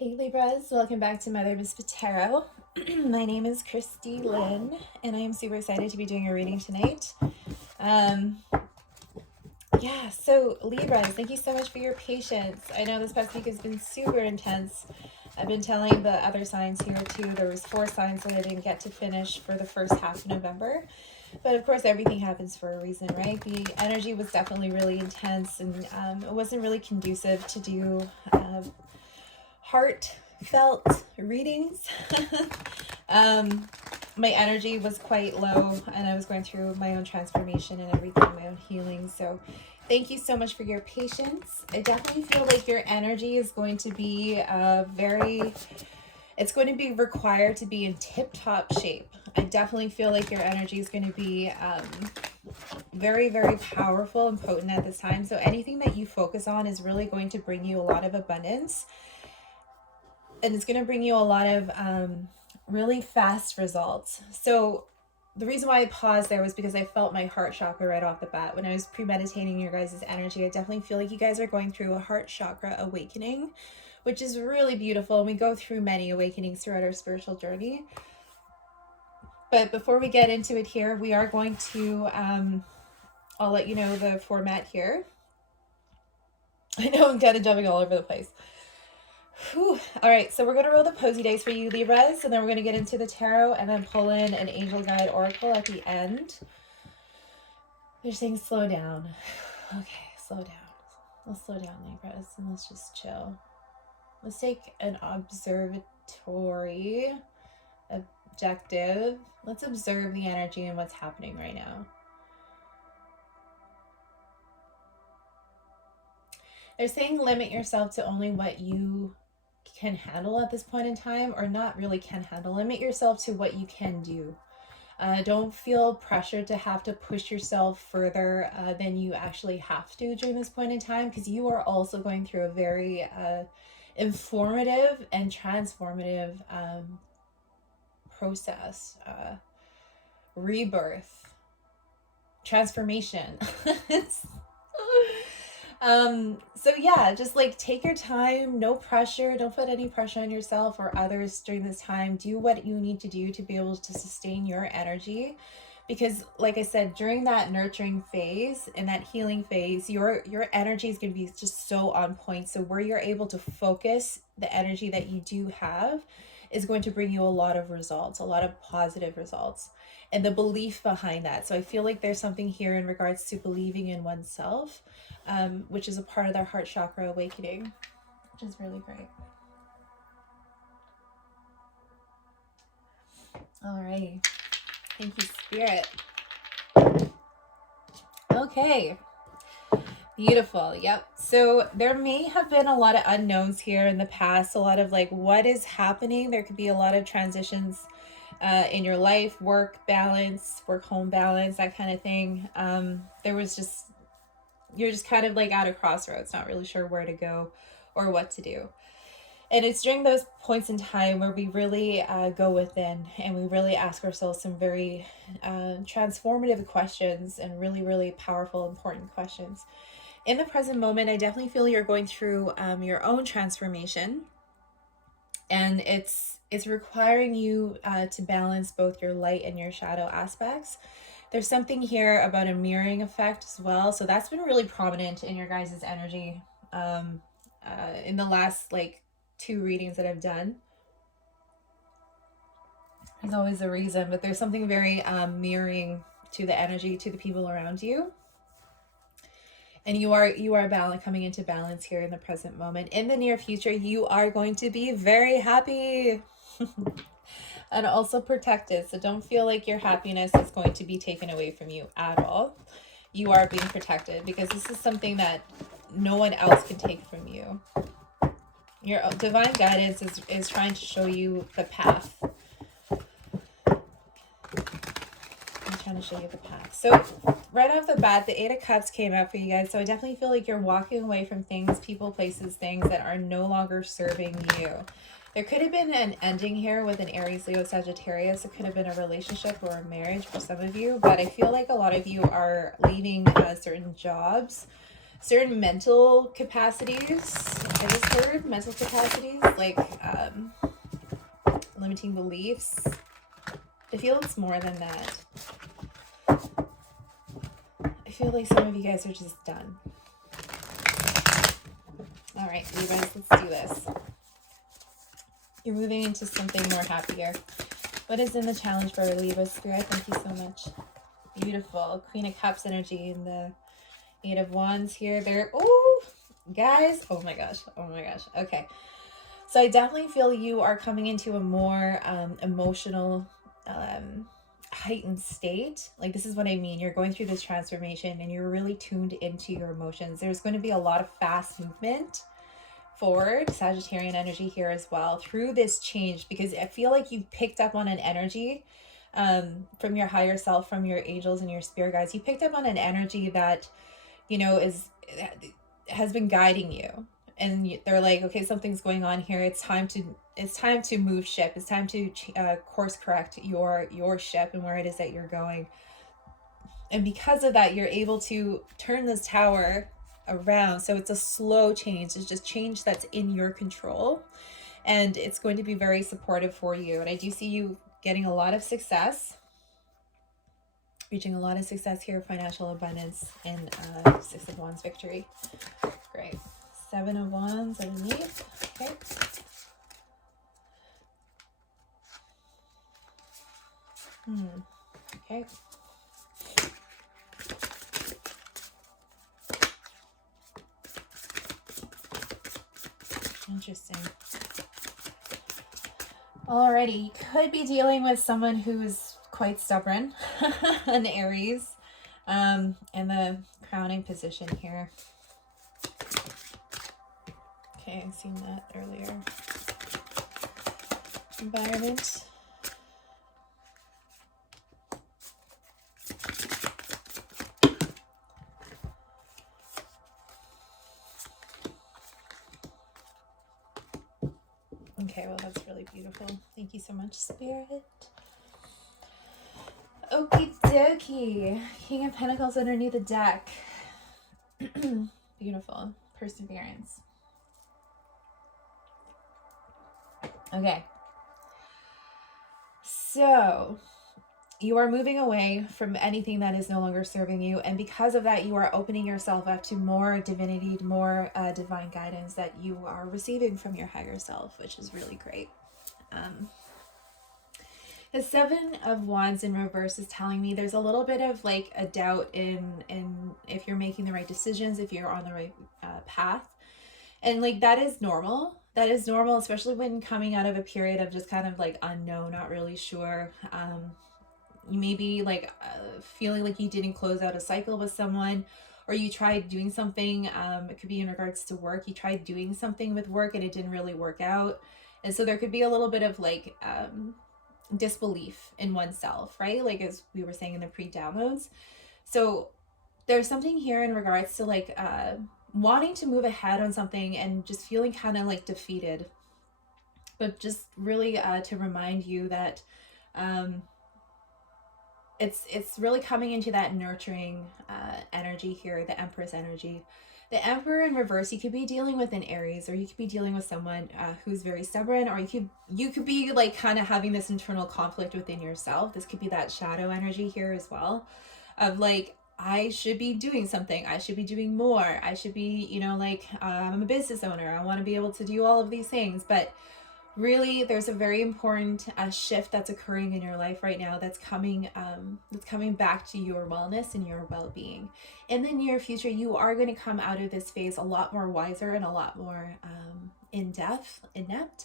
Hey Libras, welcome back to Mother Misfit Tarot. My name is Christy Lynn, and I am super excited to be doing a reading tonight. So Libras, thank you so much for your patience. I know this past week has been super intense. I've been telling the other signs here too. There was 4 signs that I didn't get to finish for the first half of November. But of course, everything happens for a reason, right? The energy was definitely really intense, and it wasn't really conducive to do heartfelt readings. My energy was quite low, and I was going through my own transformation and everything, my own healing. So thank you so much for your patience. I definitely feel like your energy is going to be it's going to be required to be in tip-top shape. I definitely feel like your energy is going to be very, very powerful and potent at this time. So anything that you focus on is really going to bring you a lot of abundance. And it's going to bring you a lot of really fast results. So the reason why I paused there was because I felt my heart chakra right off the bat. When I was premeditating your guys' energy, I definitely feel like you guys are going through a heart chakra awakening, which is really beautiful. And we go through many awakenings throughout our spiritual journey. But before we get into it here, we are going to, I'll let you know the format here. I know I'm kind of jumping all over the place. Whew. All right, so we're going to roll the posy dice for you, Libras, and then we're going to get into the tarot and then pull in an angel guide oracle at the end. They're saying slow down. Okay, slow down. Let's slow down, Libras, and let's just chill. Let's take an observatory objective. Let's observe the energy and what's happening right now. They're saying limit yourself to only what you can handle at this point in time, or not really can handle. Limit yourself to what you can do. Don't feel pressured to have to push yourself further than you actually have to during this point in time, because you are also going through a very informative and transformative process, rebirth, transformation. So yeah, just like take your time, no pressure. Don't put any pressure on yourself or others during this time. Do what you need to do to be able to sustain your energy, because like I said, during that nurturing phase and that healing phase, your energy is going to be just so on point. So where you're able to focus the energy that you do have is going to bring you a lot of results, a lot of positive results, and the belief behind that. So I feel like there's something here in regards to believing in oneself, which is a part of their heart chakra awakening, which is really great. Alrighty. Thank you, Spirit. Okay. Beautiful. Yep. So there may have been a lot of unknowns here in the past, a lot of like what is happening. There could be a lot of transitions in your life, work balance, work home balance, that kind of thing. You're just kind of like at a crossroads, not really sure where to go or what to do. And it's during those points in time where we really go within and we really ask ourselves some very transformative questions and really, really powerful, important questions. In the present moment, I definitely feel you're going through your own transformation, and it's requiring you to balance both your light and your shadow aspects. There's something here about a mirroring effect as well. So that's been really prominent in your guys' energy in the last like 2 readings that I've done. There's always a reason, but there's something very mirroring to the energy, to the people around you. And you are coming into balance here in the present moment. In the near future, you are going to be very happy. And also protected. So don't feel like your happiness is going to be taken away from you at all. You are being protected because this is something that no one else can take from you. Your divine guidance is trying to show you the path. I'm trying to show you the path. So right off the bat, the 8 of Cups came out for you guys. So I definitely feel like you're walking away from things, people, places, things that are no longer serving you. There could have been an ending here with an Aries, Leo, Sagittarius. It could have been a relationship or a marriage for some of you. But I feel like a lot of you are leaving certain jobs, certain mental capacities. I just heard mental capacities, like limiting beliefs. I feel it's more than that. I feel like some of you guys are just done. All right, Libras, let's do this. You're moving into something more happier. What is in the challenge for Libra Spirit? Thank you so much. Beautiful. Queen of Cups energy and the Eight of Wands here. There. Oh, guys. Oh my gosh. Oh my gosh. Okay. So I definitely feel you are coming into a more emotional, heightened state. Like, this is what I mean. You're going through this transformation and you're really tuned into your emotions. There's going to be a lot of fast movement forward, Sagittarian energy here as well, through this change, because I feel like you've picked up on an energy from your higher self, from your angels and your spirit guides. You picked up on an energy that, you know, has been guiding you, and they're like, okay, something's going on here. It's time to move ship. It's time to course correct your ship and where it is that you're going. And because of that, you're able to turn this tower around. So it's a slow change. It's just change that's in your control, and it's going to be very supportive for you. And I do see you getting a lot of success, reaching a lot of success here, financial abundance, and Six of Wands victory. Great. Seven of Wands underneath. Okay. Okay. Interesting. Alrighty, you could be dealing with someone who's quite stubborn, an Aries, in the crowning position here. Okay, I've seen that earlier. Environment. Okay, well, that's really beautiful. Thank you so much, Spirit. Okie dokie. King of Pentacles underneath the deck. Beautiful. Perseverance. Okay. So, you are moving away from anything that is no longer serving you. And because of that, you are opening yourself up to more divinity, more divine guidance that you are receiving from your higher self, which is really great. The Seven of Wands in reverse is telling me there's a little bit of like a doubt in if you're making the right decisions, if you're on the right path. And like, that is normal. That is normal, especially when coming out of a period of just kind of like unknown, not really sure. You may be like feeling like you didn't close out a cycle with someone, or you tried doing something. It could be in regards to work. You tried doing something with work and it didn't really work out. And so there could be a little bit of like disbelief in oneself, right? Like, as we were saying in the pre-downloads. So there's something here in regards to like wanting to move ahead on something and just feeling kind of like defeated, but just really to remind you that it's really coming into that nurturing energy here, the Empress energy. The Emperor in reverse, you could be dealing with an Aries, or you could be dealing with someone who's very stubborn, or you could be like kind of having this internal conflict within yourself. This could be that shadow energy here as well, of like, I should be doing something. I should be doing more. I should be, you know, like, I'm a business owner. I want to be able to do all of these things. But really, there's a very important shift that's occurring in your life right now that's coming back to your wellness and your well-being. In the near future, you are going to come out of this phase a lot more wiser and a lot more inept.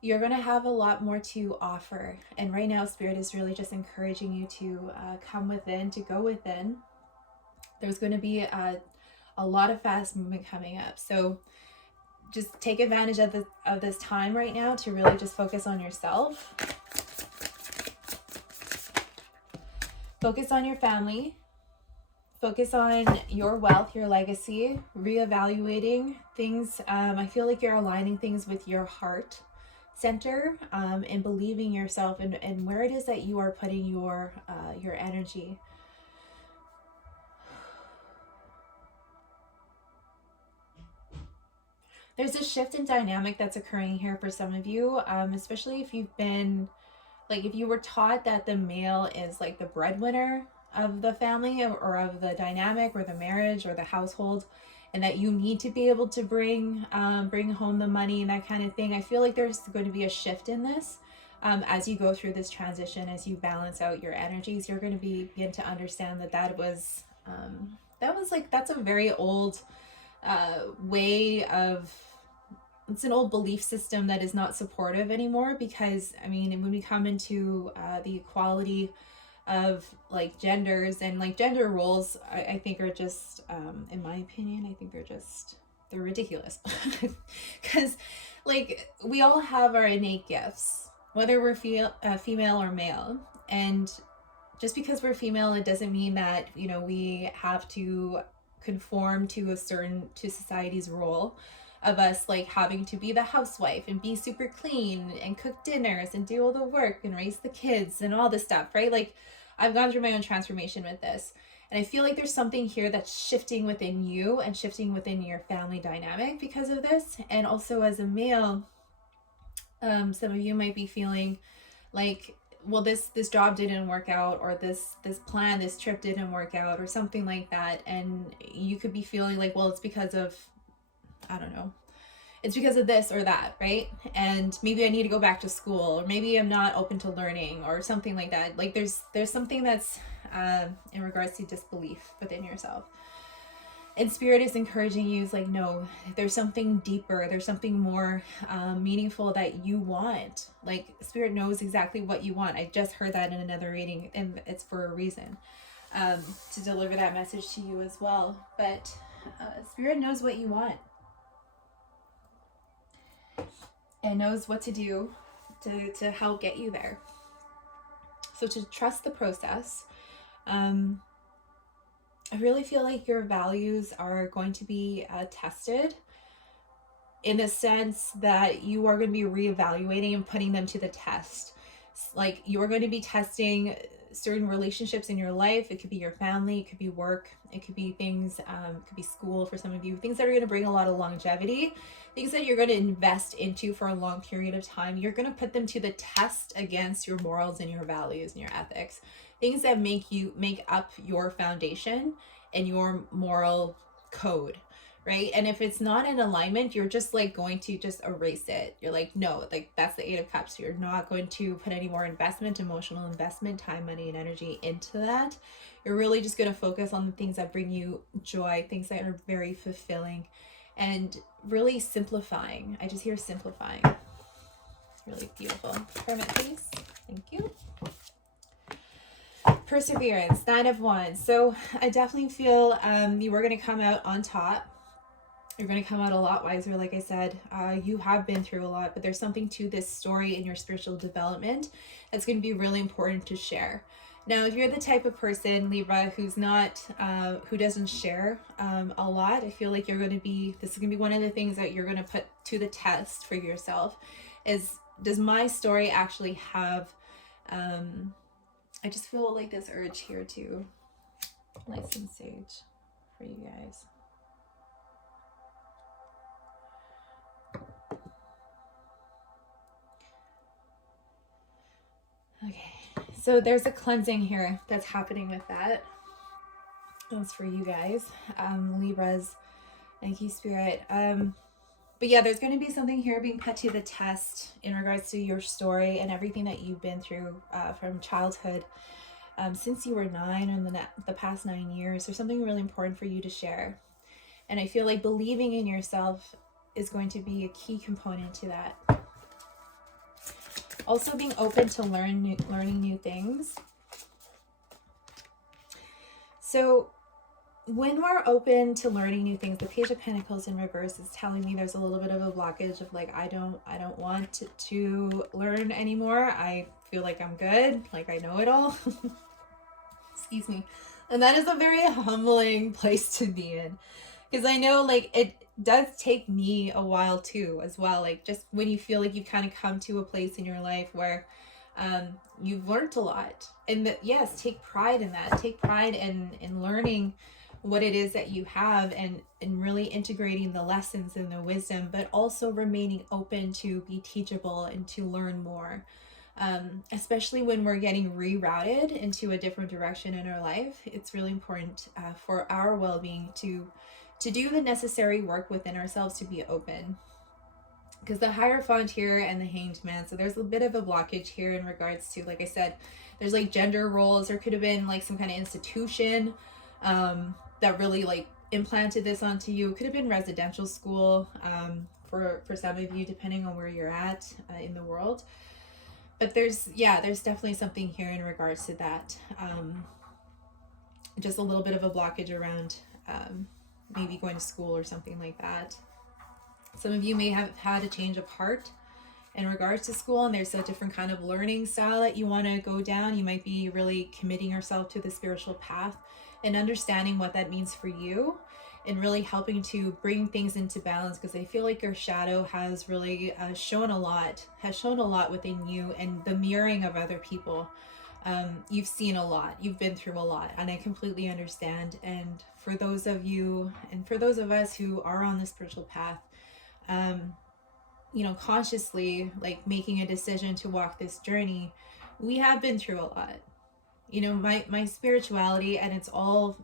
You're going to have a lot more to offer. And right now, Spirit is really just encouraging you to come within, to go within. There's going to be a lot of fast movement coming up. So just take advantage of this time right now to really just focus on yourself. Focus on your family. Focus on your wealth, your legacy, reevaluating things. I feel like you're aligning things with your heart center, and believing yourself and where it is that you are putting your energy. there's a shift in dynamic that's occurring here for some of you, especially if you've been, like, if you were taught that the male is like the breadwinner of the family or of the dynamic or the marriage or the household, and that you need to be able to bring home the money and that kind of thing. I feel like there's going to be a shift in this as you go through this transition, as you balance out your energies. You're going to begin to understand that was that's a very old way of, it's an old belief system that is not supportive anymore, because I mean, when we come into the equality of like genders and like gender roles, I think are just in my opinion, I think they're ridiculous. Because like we all have our innate gifts, whether we're female or male, and just because we're female, it doesn't mean that, you know, we have to conform to society's role of us like having to be the housewife and be super clean and cook dinners and do all the work and raise the kids and all this stuff, right? Like I've gone through my own transformation with this, and I feel like there's something here that's shifting within you and shifting within your family dynamic because of this. And also as a male, some of you might be feeling like, well, this job didn't work out, or this trip didn't work out, or something like that, and you could be feeling like, well, it's because of, I don't know, it's because of this or that, right? And maybe I need to go back to school, or maybe I'm not open to learning, or something like that. Like there's something that's in regards to disbelief within yourself. And Spirit is encouraging you, is like, no, there's something deeper, there's something more meaningful that you want. Like Spirit knows exactly what you want. I just heard that in another reading, and it's for a reason, to deliver that message to you as well. But Spirit knows what you want and knows what to do to help get you there. So to trust the process. I really feel like your values are going to be tested, in the sense that you are going to be reevaluating and putting them to the test. Like you're going to be testing certain relationships in your life. It could be your family, it could be work, it could be things, it could be school for some of you, things that are going to bring a lot of longevity, things that you're going to invest into for a long period of time. You're going to put them to the test against your morals and your values and your ethics, things that make up your foundation and your moral code, right? And if it's not in alignment, you're just like going to just erase it. You're like, no, like that's the 8 of Cups. You're not going to put any more investment, emotional investment, time, money, and energy into that. You're really just going to focus on the things that bring you joy, things that are very fulfilling, and really simplifying. I just hear simplifying. Really beautiful. Hermit, please. Thank you. Perseverance, 9 of Wands. So I definitely feel you are going to come out on top. You're going to come out a lot wiser. Like I said, you have been through a lot, but there's something to this story in your spiritual development that's going to be really important to share. Now, if you're the type of person, Libra, who's not, who doesn't share a lot, I feel like this is going to be one of the things that you're going to put to the test for yourself, is, does my story actually have, I just feel like this urge here to light some sage for you guys. Okay, so there's a cleansing here that's happening with that. That's for you guys, Libras. Thank you, Spirit. But yeah, there's going to be something here being put to the test in regards to your story and everything that you've been through from childhood, since you were 9, or the past 9 years. There's something really important for you to share. And I feel like believing in yourself is going to be a key component to that. Also being open to learning new things. So when we're open to learning new things, the Page of Pentacles in reverse is telling me there's a little bit of a blockage of like, I don't want to learn anymore. I feel like I'm good, like I know it all. Excuse me. And that is a very humbling place to be in, because I know like it does take me a while too as well. Like just when you feel like you've kind of come to a place in your life where you've learned a lot, and that, yes, take pride in that. Take pride in learning what it is that you have, and really integrating the lessons and the wisdom, but also remaining open to be teachable and to learn more. Especially when we're getting rerouted into a different direction in our life, it's really important for our well-being to do the necessary work within ourselves to be open. Because the Hierophant here and the Hanged Man, so there's a bit of a blockage here in regards to, like I said, there's like gender roles. There could have been like some kind of institution that really like implanted this onto you. It could have been residential school for some of you, depending on where you're at in the world. But there's definitely something here in regards to that. Just a little bit of a blockage around maybe going to school or something like that. Some of you may have had a change of heart in regards to school, and there's a different kind of learning style that you want to go down. You might be really committing yourself to the spiritual path and understanding what that means for you, and really helping to bring things into balance, because I feel like your shadow has really shown a lot within you, and the mirroring of other people. You've seen a lot, you've been through a lot, and I completely understand. And for those of you and for those of us who are on the spiritual path, consciously like making a decision to walk this journey, we have been through a lot. My spirituality, and it's all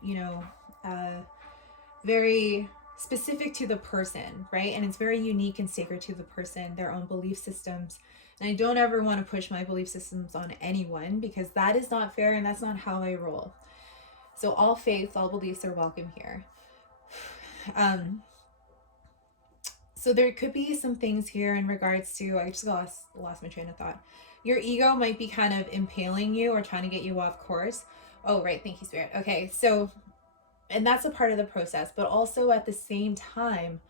very specific to the person, right? And it's very unique and sacred to the person, their own belief systems. And I don't ever want to push my belief systems on anyone, because that is not fair, and that's not how I roll. So all faiths, all beliefs are welcome here. So there could be some things here in regards to, I just lost my train of thought. Your ego might be kind of impaling you or trying to get you off course. Oh, right. Thank you, Spirit. Okay. So, and that's a part of the process, but also at the same time,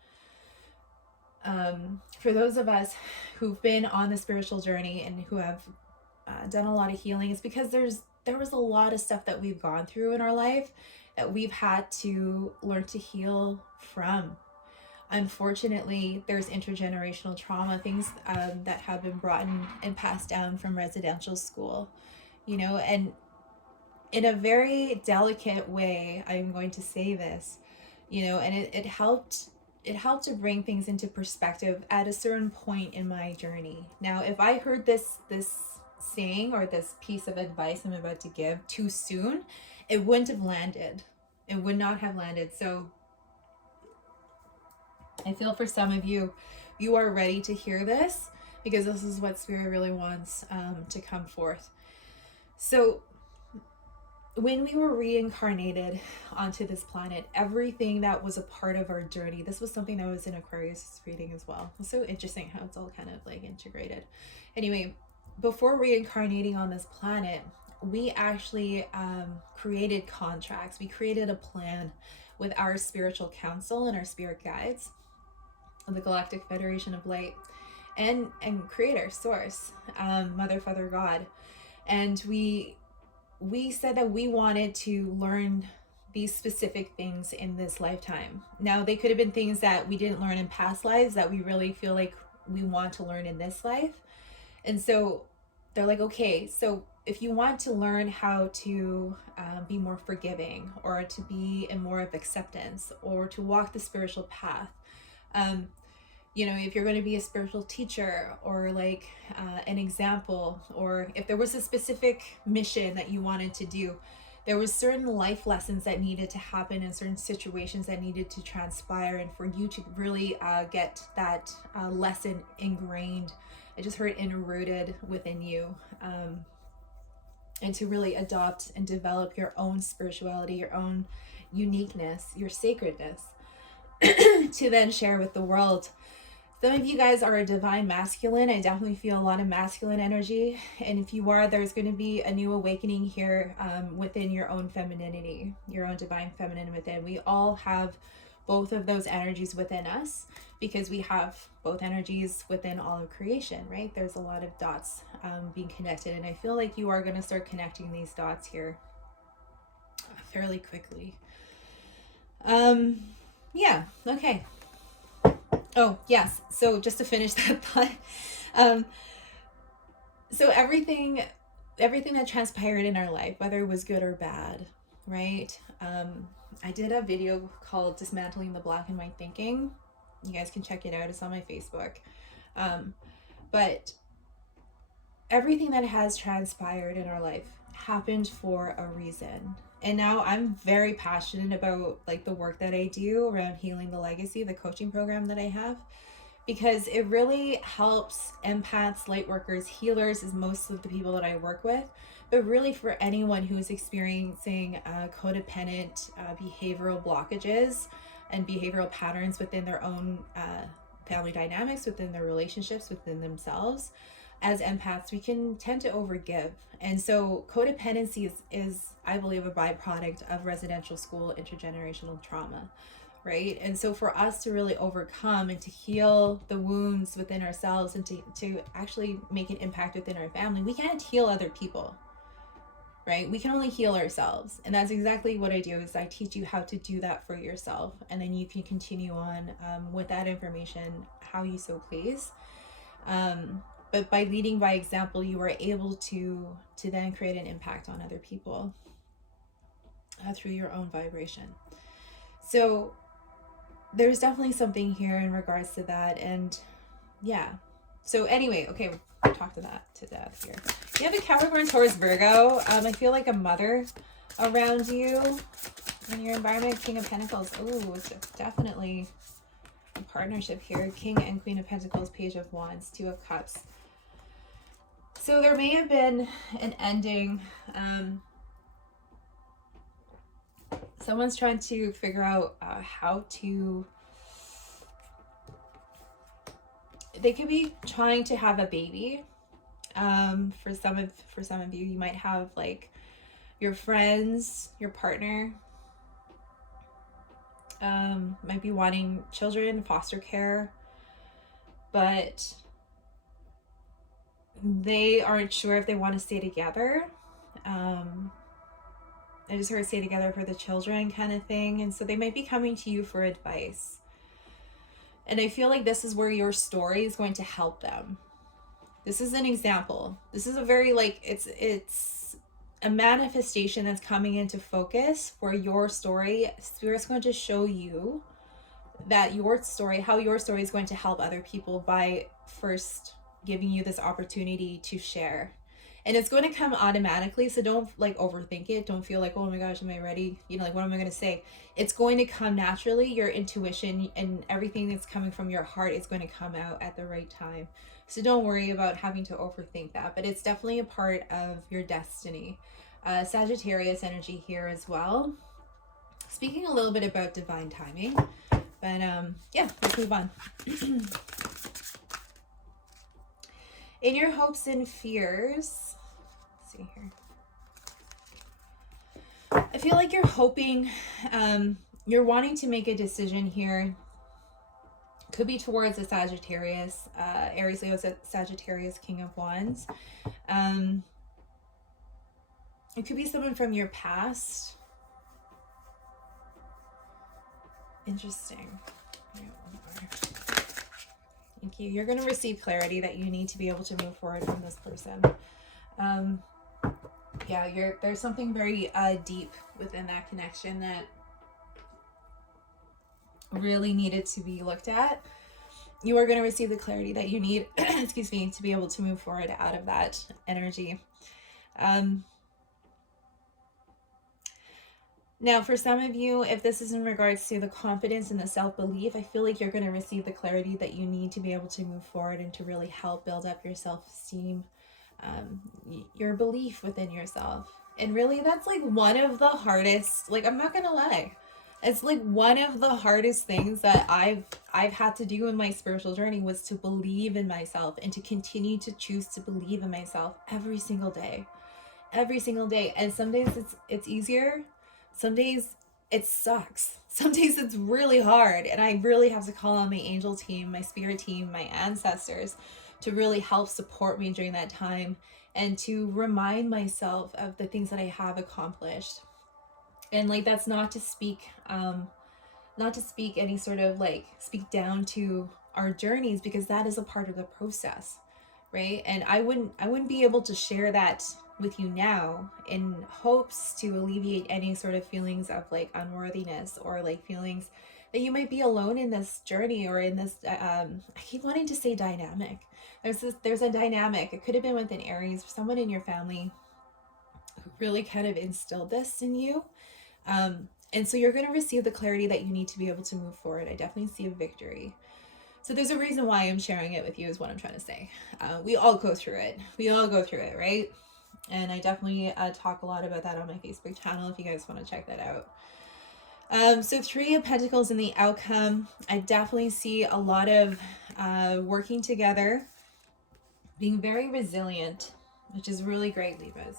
for those of us who've been on the spiritual journey and who have done a lot of healing, it's because there was a lot of stuff that we've gone through in our life that we've had to learn to heal from. Unfortunately, there's intergenerational trauma, things that have been brought in and passed down from residential school, and in a very delicate way, I'm going to say this, and it helped to bring things into perspective at a certain point in my journey. Now, if I heard this saying or this piece of advice I'm about to give too soon, it wouldn't have landed. It would not have landed. So I feel for some of you, you are ready to hear this, because this is what Spirit really wants to come forth. So when we were reincarnated onto this planet, everything that was a part of our journey, this was something that was in Aquarius reading as well. It's so interesting how it's all kind of like integrated. Anyway, before reincarnating on this planet, we actually created contracts. We created a plan with our spiritual council and our spirit guides of the Galactic Federation of Light and Creator, Source, Mother, Father, God. And we said that we wanted to learn these specific things in this lifetime. Now, they could have been things that we didn't learn in past lives that we really feel like we want to learn in this life. And so they're like, okay, so if you want to learn how to be more forgiving, or to be in more of acceptance, or to walk the spiritual path, if you're going to be a spiritual teacher, or like an example, or if there was a specific mission that you wanted to do, there was certain life lessons that needed to happen and certain situations that needed to transpire, and for you to really get that lesson ingrained, I just heard enrooted within you, and to really adopt and develop your own spirituality, your own uniqueness, your sacredness, to then share with the world. Some of you guys are a divine masculine. I definitely feel a lot of masculine energy. And if you are, there's going to be a new awakening here within your own femininity, your own divine feminine within. We all have both of those energies within us, because we have both energies within all of creation, right? There's a lot of dots being connected. And I feel like you are going to start connecting these dots here fairly quickly. Yeah, okay. Oh, yes. So just to finish that thought, so everything that transpired in our life, whether it was good or bad, right? I did a video called Dismantling the Black and White Thinking. You guys can check it out. It's on my Facebook. But everything that has transpired in our life happened for a reason. And now I'm very passionate about like the work that I do around healing the legacy, the coaching program that I have, because it really helps empaths, light workers, healers is most of the people that I work with, but really for anyone who is experiencing codependent behavioral blockages and behavioral patterns within their own family dynamics, within their relationships, within themselves. As empaths, we can tend to overgive. And so codependency is, I believe, a byproduct of residential school intergenerational trauma, right? And so for us to really overcome and to heal the wounds within ourselves and to actually make an impact within our family, we can't heal other people, right? We can only heal ourselves. And that's exactly what I do, is I teach you how to do that for yourself. And then you can continue on with that information how you so please. But by leading by example, you are able to then create an impact on other people through your own vibration. So there's definitely something here in regards to that. And yeah. So anyway, okay, we'll talk to death here. You have a Capricorn, Taurus, Virgo. I feel like a mother around you in your environment. King of Pentacles. Ooh, it's definitely a partnership here. King and Queen of Pentacles, Page of Wands, Two of Cups. So there may have been an ending. Someone's trying to figure out how to. They could be trying to have a baby. For some of you, you might have like your friends, your partner. Might be wanting children, foster care, but they aren't sure if they want to stay together. I just heard stay together for the children kind of thing. And so they might be coming to you for advice. And I feel like this is where your story is going to help them. This is an example. This is a very like, it's a manifestation that's coming into focus where your story, Spirit's going to show you that your story, how your story is going to help other people by first giving you this opportunity to share. And it's going to come automatically, so don't like overthink it. Don't feel like, oh my gosh, am I ready? You know, like, what am I going to say? It's going to come naturally. Your intuition and everything that's coming from your heart is going to come out at the right time. So don't worry about having to overthink that, but it's definitely a part of your destiny. Sagittarius energy here as well. Speaking a little bit about divine timing, but yeah, let's move on. In your hopes and fears, let's see here. I feel like you're hoping, you're wanting to make a decision here. Could be towards a Sagittarius, Aries, Leo, Sagittarius, King of Wands. It could be someone from your past. Interesting. Thank you. You're going to receive clarity that you need to be able to move forward from this person. Yeah, there's something very deep within that connection that really needed to be looked at. You are going to receive the clarity that you need, excuse me, to be able to move forward out of that energy. Now, for some of you, if this is in regards to the confidence and the self-belief, I feel like you're going to receive the clarity that you need to be able to move forward and to really help build up your self-esteem, your belief within yourself. And really, that's like one of the hardest, like, I'm not going to lie. It's like one of the hardest things that I've had to do in my spiritual journey was to believe in myself and to continue to choose to believe in myself every single day. And some days it's easier. Some days it sucks. Some days it's really hard. And I really have to call on my angel team, my spirit team, my ancestors to really help support me during that time and to remind myself of the things that I have accomplished. And like, that's not to speak any sort of like speak down to our journeys, because that is a part of the process, right? And I wouldn't be able to share that with you now in hopes to alleviate any sort of feelings of like unworthiness, or like feelings that you might be alone in this journey, or in this I keep wanting to say dynamic. There's a dynamic. It could have been with an Aries, someone in your family who really kind of instilled this in you. And so you're going to receive the clarity that you need to be able to move forward. I definitely see a victory. So there's a reason why I'm sharing it with you, is what I'm trying to say. We all go through it. We all go through it, right? And I definitely talk a lot about that on my Facebook channel if you guys want to check that out. So 3 of Pentacles in the outcome. I definitely see a lot of working together, being very resilient, which is really great, Libras.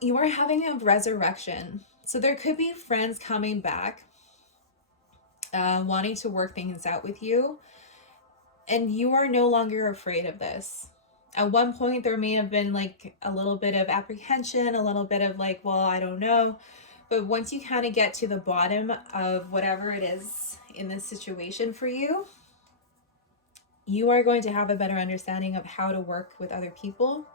You are having a resurrection. So there could be friends coming back, wanting to work things out with you. And you are no longer afraid of this. At one point, there may have been like a little bit of apprehension, a little bit of like, well, I don't know. But once you kind of get to the bottom of whatever it is in this situation for you, you are going to have a better understanding of how to work with other people.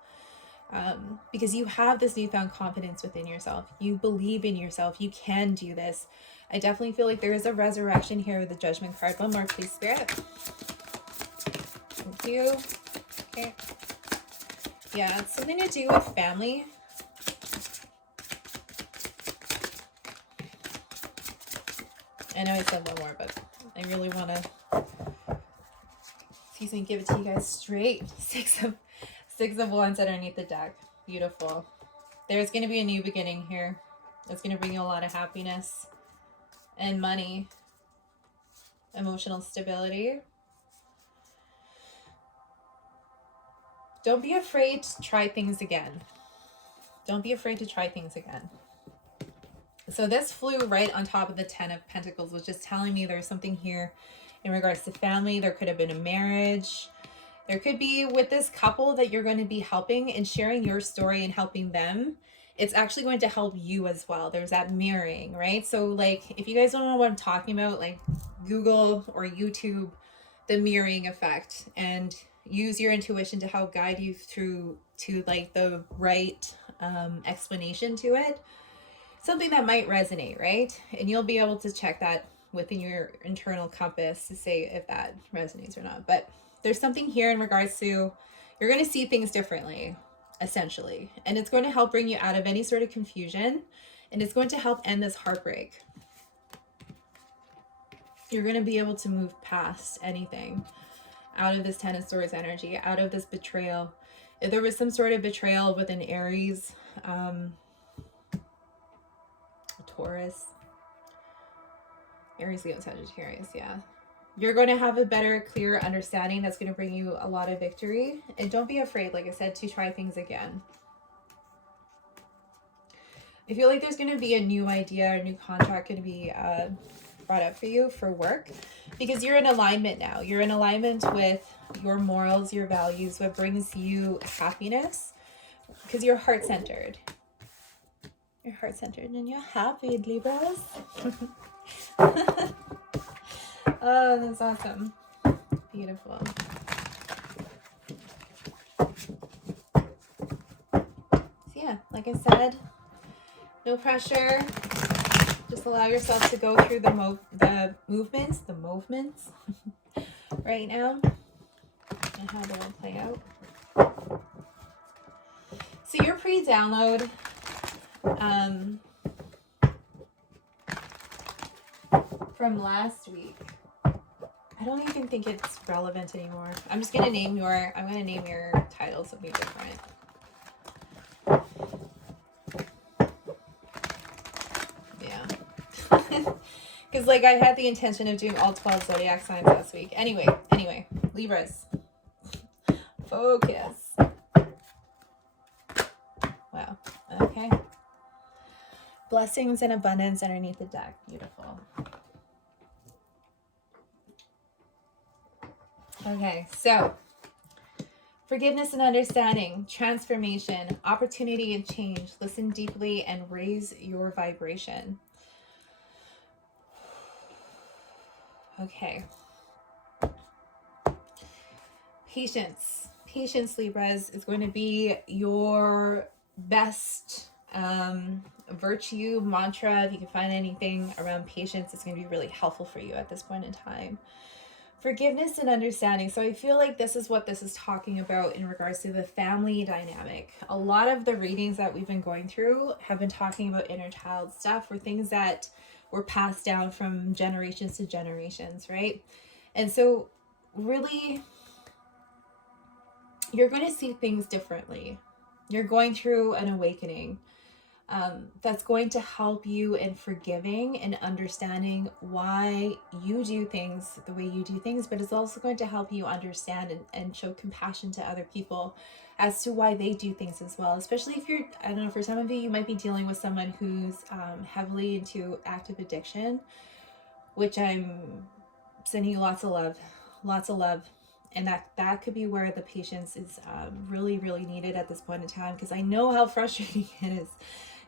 Because you have this newfound confidence within yourself. You believe in yourself. You can do this. I definitely feel like there is a resurrection here with the Judgment card. One more, please, Spirit. Thank you. Okay. Yeah, it's something to do with family. I know I said one more, but I really want to, excuse me, give it to you guys straight. Six of Wands underneath the deck. Beautiful. There's going to be a new beginning here. It's going to bring you a lot of happiness and money, emotional stability. Don't be afraid to try things again. Don't be afraid to try things again. So this flew right on top of the 10 of Pentacles, was just telling me there's something here in regards to family. There could have been a marriage. There could be with this couple that you're going to be helping and sharing your story and helping them. It's actually going to help you as well. There's that mirroring, right? So like, if you guys don't know what I'm talking about, like Google or YouTube the mirroring effect and use your intuition to help guide you through to like the right explanation to it. Something that might resonate, right? And you'll be able to check that within your internal compass to say if that resonates or not. But there's something here in regards to, you're going to see things differently, essentially. And it's going to help bring you out of any sort of confusion. And it's going to help end this heartbreak. You're going to be able to move past anything out of this 10 of Swords energy, out of this betrayal. If there was some sort of betrayal with an Aries, Taurus, Aries, Leo, Sagittarius, yeah. You're going to have a better, clearer understanding that's going to bring you a lot of victory. And don't be afraid, like I said, to try things again. I feel like there's going to be a new idea, a new contract going to be brought up for you for work. Because you're in alignment now. You're in alignment with your morals, your values, what brings you happiness. Because you're heart-centered. You're heart-centered and you're happy, Libras. Oh, that's awesome. Beautiful. So yeah, like I said, no pressure. Just allow yourself to go through the movements right now and how they will play out. So your pre-download, from last week, I don't even think it's relevant anymore. I'm just gonna name your title something different. Yeah. Because like I had the intention of doing all 12 zodiac signs last week. Anyway, Libras. Focus. Wow. Okay. Blessings and abundance underneath the deck. Beautiful. Okay, so forgiveness and understanding, transformation, opportunity and change. Listen deeply and raise your vibration. Okay. Patience. Patience, Libras, is going to be your best virtue mantra. If you can find anything around patience, it's going to be really helpful for you at this point in time. Forgiveness and understanding. So I feel like this is what this is talking about in regards to the family dynamic. A lot of the readings that we've been going through have been talking about inner child stuff, or things that were passed down from generations to generations, right? And so really, you're going to see things differently. You're going through an awakening. That's going to help you in forgiving and understanding why you do things the way you do things, but it's also going to help you understand and show compassion to other people as to why they do things as well. Especially if you're, I don't know, for some of you, you might be dealing with someone who's heavily into active addiction, which I'm sending you lots of love, lots of love. And that could be where the patience is really, really needed at this point in time, because I know how frustrating it is.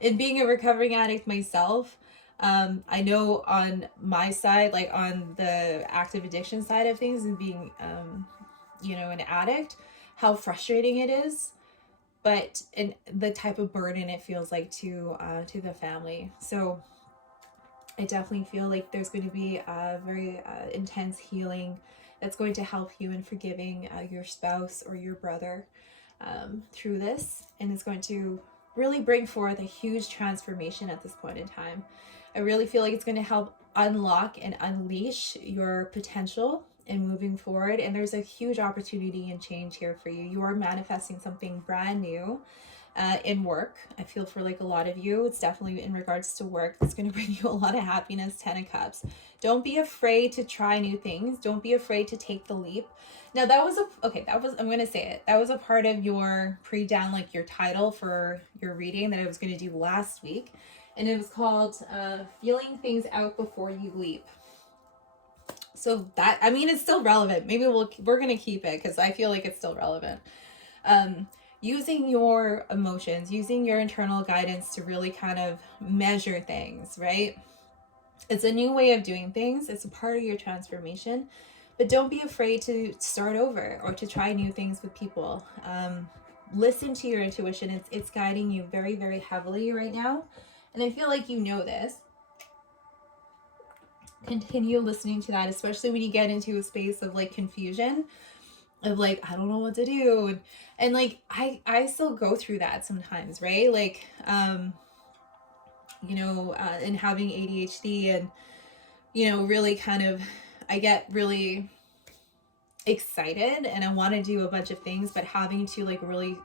In being a recovering addict myself, I know on my side, like on the active addiction side of things, and being, an addict, how frustrating it is, but in the type of burden it feels like to the family. So I definitely feel like there's going to be a very intense healing that's going to help you in forgiving your spouse or your brother through this, and it's going to really bring forth a huge transformation at this point in time. I really feel like it's going to help unlock and unleash your potential in moving forward, and there's a huge opportunity and change here for you. You are manifesting something brand new in work. I feel for like a lot of you, it's definitely in regards to work. It's going to bring you a lot of happiness. 10 of Cups. Don't be afraid to try new things. Don't be afraid to take the leap. Now that was I'm going to say it. That was a part of your pre-down, like your title for your reading that I was going to do last week. And it was called Feeling Things Out Before You Leap. So that, I mean, it's still relevant. Maybe we're going to keep it because I feel like it's still relevant. Using your emotions, using your internal guidance to really kind of measure things, right? It's a new way of doing things. It's a part of your transformation, but don't be afraid to start over or to try new things with people. Listen to your intuition. It's guiding you very, very heavily right now. And I feel like you know this. Continue listening to that, especially when you get into a space of like confusion, of like, I don't know what to do. And like, I still go through that sometimes, right? Like, and having ADHD and, really kind of, I get really excited and I want to do a bunch of things, but having to like really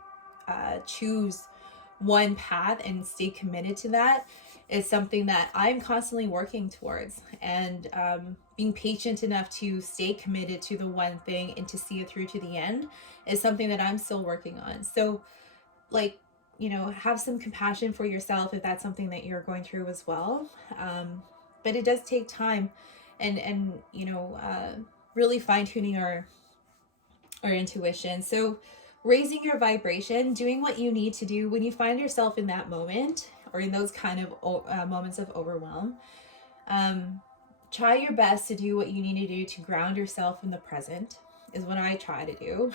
choose one path and stay committed to that is something that I'm constantly working towards, and being patient enough to stay committed to the one thing and to see it through to the end is something that I'm still working on. So like, have some compassion for yourself if that's something that you're going through as well. But it does take time, and really fine-tuning our intuition. So raising your vibration, doing what you need to do when you find yourself in that moment or in those kind of moments of overwhelm. Try your best to do what you need to do to ground yourself in the present is what I try to do.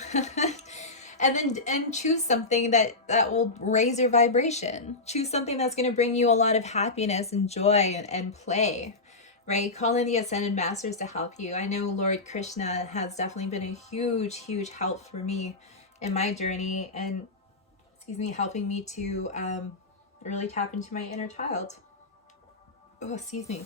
And choose something that will raise your vibration. Choose something that's going to bring you a lot of happiness and joy and play, right? Call in the Ascended Masters to help you. I know Lord Krishna has definitely been a huge, huge help for me in my journey, and helping me to really tap into my inner child. Oh, excuse me.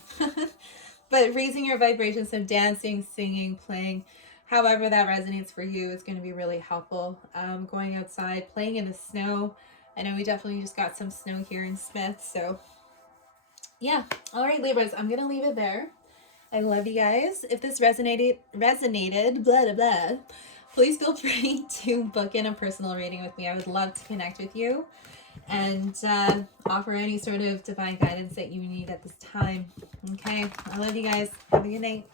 But raising your vibrations of dancing, singing, playing, however that resonates for you is going to be really helpful. Going outside, playing in the snow. I know we definitely just got some snow here in Smith, so yeah. All right, Libras, I'm going to leave it there. I love you guys. If this resonated, blah, blah, blah, please feel free to book in a personal reading with me. I would love to connect with you and offer any sort of divine guidance that you need at this time. Okay, I love you guys. Have a good night.